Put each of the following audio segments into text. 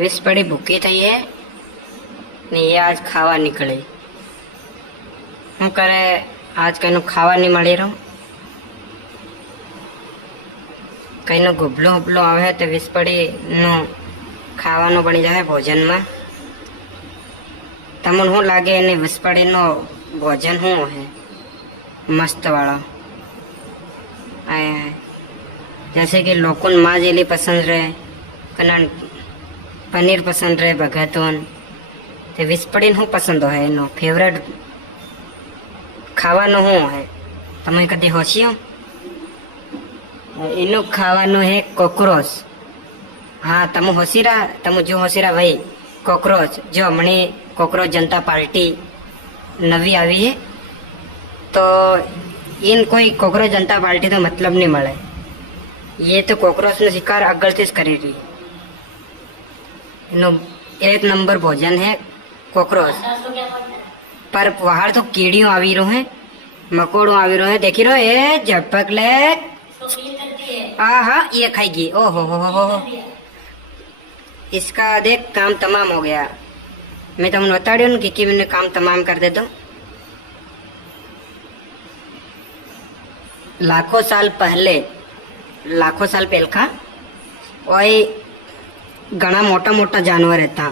વીસ પડી ભૂખી થઈ હે ને એ આજ ખાવા નીકળી. શું કરે આજ કઈનું ખાવા નહીં મળી રહ્યું. કઈનું ગુબલું હુબલું આવે તો વીસ પડી નું ખાવાનું બની જાય ભોજનમાં. તમને શું લાગે એને વીસ પડી નો ભોજન શું હે મસ્ત वाला. जैसे कि लोकुन माँ जेली पसंद रहे, कनन पनीर पसंद रहे, भगतोन ते विस्पड़ीन हूँ पसंद है एनो फेवरेट खावानो हूँ है. तमे कदी होशियो एनो खावानो है कोक्रोच. हाँ तमु होशिरा, तमु जो होशिरा भाई कोक्रोच. जो हमने कोक्रोच जनता पार्टी नवी आई है तो इन कोई कोक्रोच जनता पार्टी तो मतलब नहीं મળે. ये तो कोक्रोच નો શિકાર આગળથી જ કરી રહી. એનો એક નંબર ભોજન है कोक्रोच. पर बाहर तो कीड़ियों આવી રહ્યો है, मकोड़ों આવી રહ્યો है. देखी रहो ये झपक ले. हाँ ये खाएगी. ओहो हो इसका देख काम तमाम हो गया. मैं तुमने बता रही हूँ कि मैंने काम तमाम कर दे दो. लाखों साल पहलका वही घना मोटा मोटा जानवर था.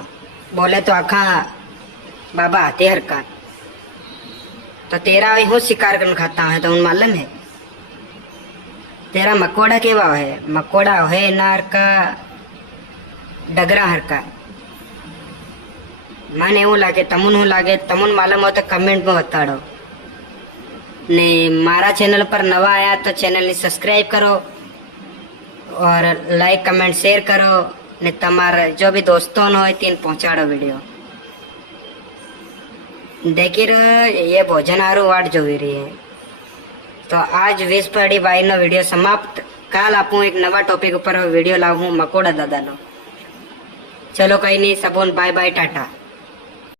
बोले तो आखा बाबा हाथीहर का. तो तेरा हूँ शिकार कर खाता है तो उन मालूम है तेरा मकोड़ा केवा है. मकोड़ा है नार का डगरा हर का. મને એવું લાગે તમુન માલूम हो तो कमेंट में बताड़ो. ने मारा चैनल पर नवा आया तो चैनल ने सब्सक्राइब करो और लाइक कमेंट शेयर करो ने तमारा जो भी दोस्तों हो तीन पहुंचाड़ो वीडियो. देखी रहो ये भोजन हारू वाट जोई रही है. तो आज 20 पड़ी बाई नो वीडियो समाप्त. काल आपू एक नवा टॉपिक ऊपर वीडियो लाऊं मकोड़ा दादा नो. चलो कहीं नहीं सबोन बाय बाय टाटा.